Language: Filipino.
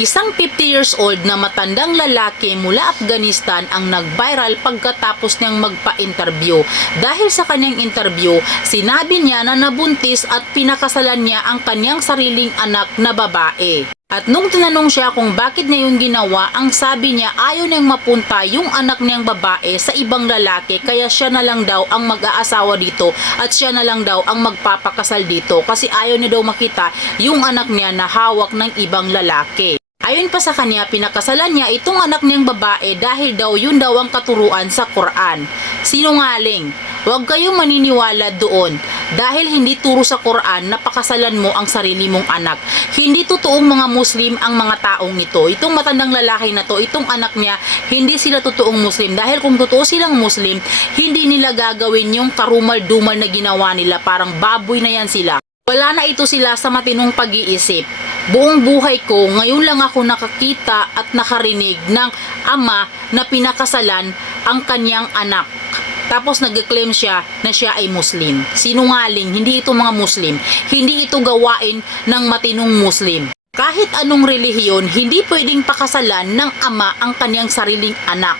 Isang 50 years old na matandang lalaki mula Afghanistan ang nag-viral pagkatapos niyang magpa-interview. Dahil sa kanyang interview, sinabi niya na nabuntis at pinakasalan niya ang kanyang sariling anak na babae. At nung tinanong siya kung bakit niya yung ginawa, ang sabi niya ayaw niyang mapunta yung anak niyang babae sa ibang lalaki, kaya siya na lang daw ang mag-aasawa dito at siya na lang daw ang magpapakasal dito kasi ayaw niya daw makita yung anak niya na hawak ng ibang lalaki. Ayon pa sa kanya, pinakasalan niya itong anak niyang babae dahil daw yun daw ang katuruan sa Quran. Sinungaling. Huwag kayong maniniwala doon dahil hindi turo sa Quran na pakasalan mo ang sarili mong anak. Hindi totoong mga Muslim ang mga taong ito. Itong matandang lalaki na to, itong anak niya, hindi sila totoong Muslim. Dahil kung totoo silang Muslim, hindi nila gagawin yung karumal-dumal na ginawa nila. Parang baboy na yan sila. Wala na ito sila sa matinong pag-iisip. Buong buhay ko, ngayon lang ako nakakita at nakarinig ng ama na pinakasalan ang kanyang anak. Tapos nag-claim siya na siya ay Muslim. Sinungaling, hindi ito mga Muslim. Hindi ito gawain ng matinong Muslim. Kahit anong relihiyon, hindi pwedeng pakasalan ng ama ang kanyang sariling anak.